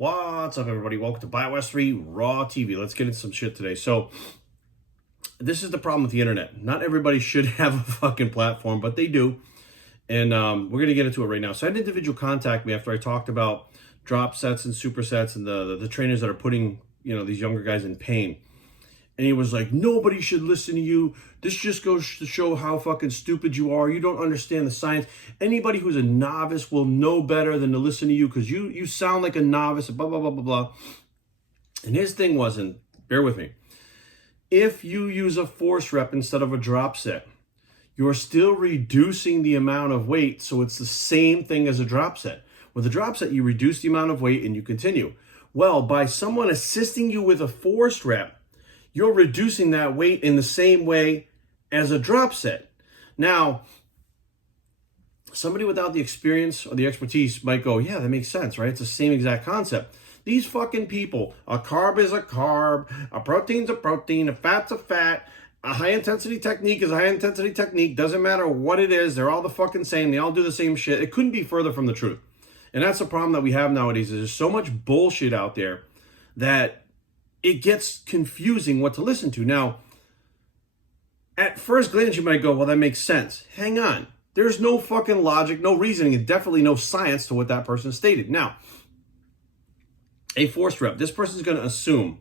What's up, everybody? Welcome to BioS 3 Raw TV. Let's get into some shit today. So, this is the problem with the internet. Not everybody should have a fucking platform, but they do. And we're going to get into it right now. So, I had an individual contact me after I talked about drop sets and supersets and the trainers that are putting, these younger guys in pain. And he was like, nobody should listen to you. This just goes to show how fucking stupid you are. You don't understand the science. Anybody who's a novice will know better than to listen to you because you sound like a novice, blah, blah, blah, blah, blah. And his thing was, and bear with me, if you use a force rep instead of a drop set, you're still reducing the amount of weight, so it's the same thing as a drop set. With a drop set, you reduce the amount of weight and you continue. Well, by someone assisting you with a force rep, you're reducing that weight in the same way as a drop set. Now, somebody without the experience or the expertise might go, yeah, that makes sense, right? It's the same exact concept. These fucking people, a carb is a carb, a protein's a protein, a fat's a fat, a high-intensity technique is a high-intensity technique. Doesn't matter what it is. They're all the fucking same. They all do the same shit. It couldn't be further from the truth. And that's the problem that we have nowadays. Is there's so much bullshit out there that it gets confusing what to listen to. Now, at first glance, you might go, well, that makes sense. Hang on. There's no fucking logic, no reasoning, and definitely no science to what that person stated. Now, a force rep, this person's going to assume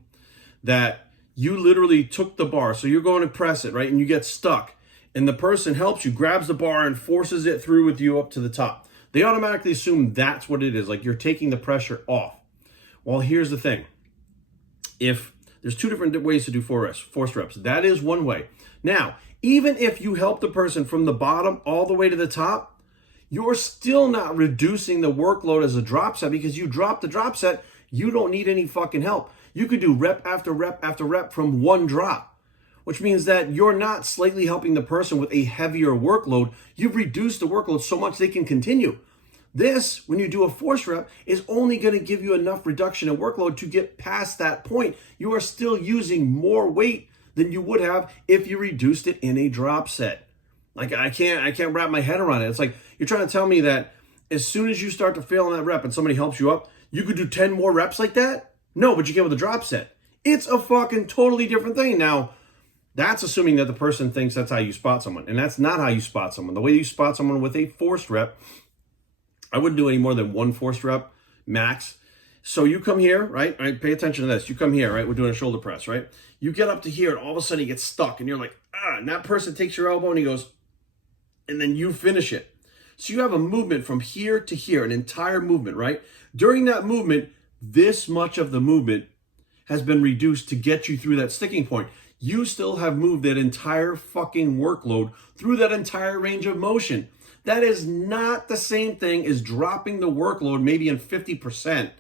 that you literally took the bar. So you're going to press it, right? And you get stuck. And the person helps you, grabs the bar and forces it through with you up to the top. They automatically assume that's what it is. Like you're taking the pressure off. Well, here's the thing. If there's two different ways to do force reps, that is one way. Now, even if you help the person from the bottom all the way to the top, you're still not reducing the workload as a drop set because you drop the drop set, you don't need any fucking help. You could do rep after rep after rep from one drop, which means that you're not slightly helping the person with a heavier workload. You've reduced the workload so much they can continue. This, when you do a force rep, is only going to give you enough reduction in workload to get past that point. You are still using more weight than you would have if you reduced it in a drop set. Like I can't wrap my head around it. It's like you're trying to tell me that as soon as you start to fail on that rep and somebody helps you up, you could do 10 more reps like that? No, but you can with a drop set. It's a fucking totally different thing. Now, that's assuming that the person thinks that's how you spot someone. And that's not how you spot someone. The way you spot someone with a forced rep, I wouldn't do any more than one forced rep max. So you come here, right? Pay attention to this. You come here, right? We're doing a shoulder press, right? You get up to here and all of a sudden you get stuck and you're like, and that person takes your elbow and he goes, and then you finish it. So you have a movement from here to here, an entire movement, right? During that movement, this much of the movement has been reduced to get you through that sticking point. You still have moved that entire fucking workload through that entire range of motion. That is not the same thing as dropping the workload maybe in 50%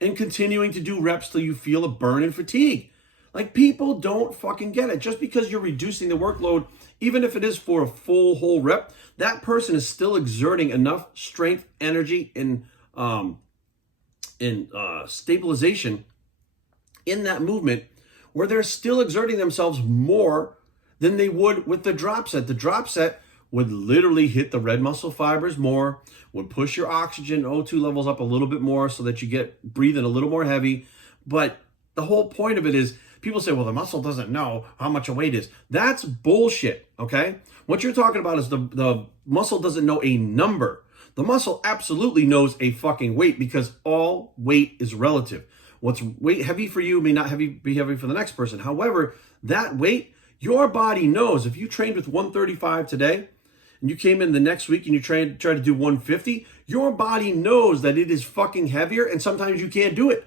and continuing to do reps till you feel a burn and fatigue. Like people don't fucking get it. Just because you're reducing the workload, even if it is for a full whole rep, that person is still exerting enough strength, energy, and stabilization in that movement where they're still exerting themselves more than they would with the drop set. The drop set would literally hit the red muscle fibers more, would push your oxygen O2 levels up a little bit more so that you get breathing a little more heavy. But the whole point of it is people say, well, the muscle doesn't know how much a weight is. That's bullshit, okay? What you're talking about is the muscle doesn't know a number. The muscle absolutely knows a fucking weight because all weight is relative. What's weight heavy for you may not be heavy for the next person. However, that weight, your body knows. If you trained with 135 today, and you came in the next week and you try to do 150, your body knows that it is fucking heavier and sometimes you can't do it.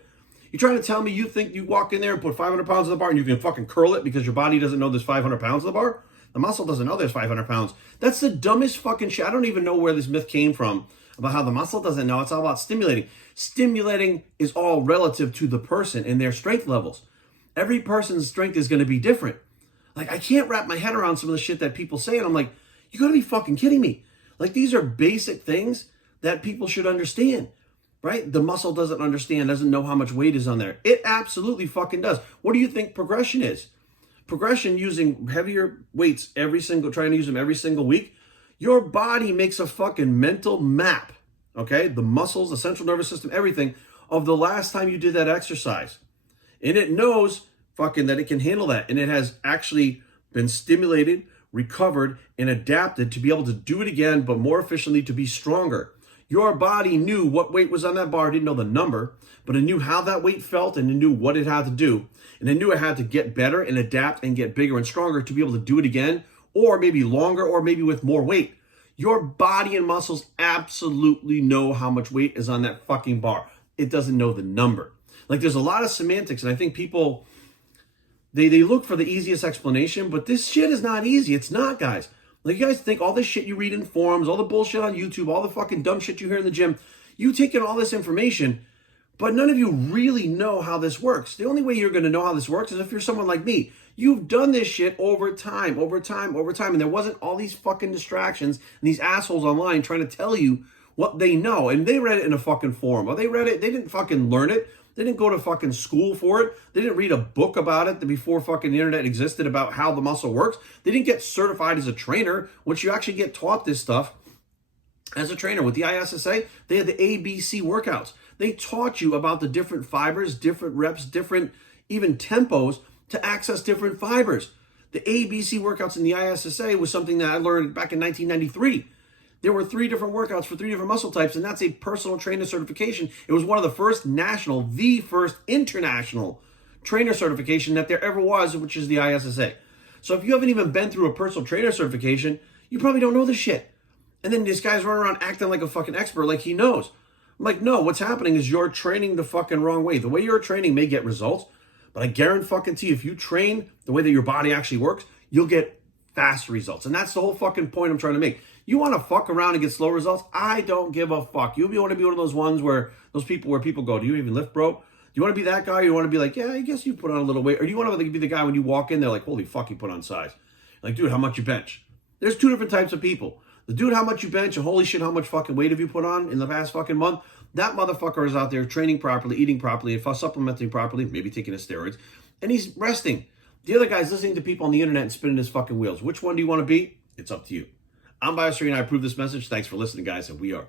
You're trying to tell me you think you walk in there and put 500 pounds on the bar and you can fucking curl it because your body doesn't know there's 500 pounds on the bar? The muscle doesn't know there's 500 pounds. That's the dumbest fucking shit. I don't even know where this myth came from about how the muscle doesn't know. It's all about stimulating. Stimulating is all relative to the person and their strength levels. Every person's strength is going to be different. Like, I can't wrap my head around some of the shit that people say, and I'm like, you gotta be fucking kidding me. Like, these are basic things that people should understand, right? The muscle doesn't understand, doesn't know how much weight is on there. It absolutely fucking does. What do you think progression is? Progression using heavier weights trying to use them every single week. Your body makes a fucking mental map, okay? The muscles, the central nervous system, everything, of the last time you did that exercise. And it knows fucking that it can handle that. And it has actually been stimulated, recovered, and adapted to be able to do it again, but more efficiently, to be stronger. Your body knew what weight was on that bar. It didn't know the number, but it knew how that weight felt, and it knew what it had to do. And it knew it had to get better and adapt and get bigger and stronger to be able to do it again, or maybe longer, or maybe with more weight. Your body and muscles absolutely know how much weight is on that fucking bar. It doesn't know the number. Like, there's a lot of semantics, and I think people, they look for the easiest explanation, but this shit is not easy. It's not, guys. Like, you guys think all this shit you read in forums, all the bullshit on YouTube, all the fucking dumb shit you hear in the gym, you take in all this information, but none of you really know how this works. The only way you're going to know how this works is if you're someone like me. You've done this shit over time, and there wasn't all these fucking distractions and these assholes online trying to tell you what they know. And they read it in a fucking forum, or they read it, they didn't fucking learn it. They didn't go to fucking school for it. They didn't read a book about it before fucking the internet existed about how the muscle works. They didn't get certified as a trainer, which you actually get taught this stuff as a trainer. With the ISSA, they had the ABC workouts. They taught you about the different fibers, different reps, different even tempos to access different fibers. The ABC workouts in the ISSA was something that I learned back in 1993. There were 3 different workouts for 3 different muscle types, and that's a personal trainer certification. It was one of the first national, the first international trainer certification that there ever was, which is the ISSA. So if you haven't even been through a personal trainer certification, you probably don't know this shit. And then this guy's running around acting like a fucking expert, like he knows. I'm like, no, what's happening is you're training the fucking wrong way. The way you're training may get results, but I guarantee you, if you train the way that your body actually works, you'll get fast results. And that's the whole fucking point I'm trying to make. You want to fuck around and get slow results? I don't give a fuck. You want to be one of those ones where people go, do you even lift, bro? Do you want to be that guy? Or you want to be like, yeah, I guess you put on a little weight. Or do you want to be the guy when you walk in, they're like, holy fuck, you put on size. Like, dude, how much you bench? There's 2 different types of people. The dude, how much you bench, and holy shit, how much fucking weight have you put on in the past fucking month? That motherfucker is out there training properly, eating properly, supplementing properly, maybe taking his steroids, and he's resting. The other guy's listening to people on the internet and spinning his fucking wheels. Which one do you want to be? It's up to you. I'm Biostery, and I approve this message. Thanks for listening, guys, and we are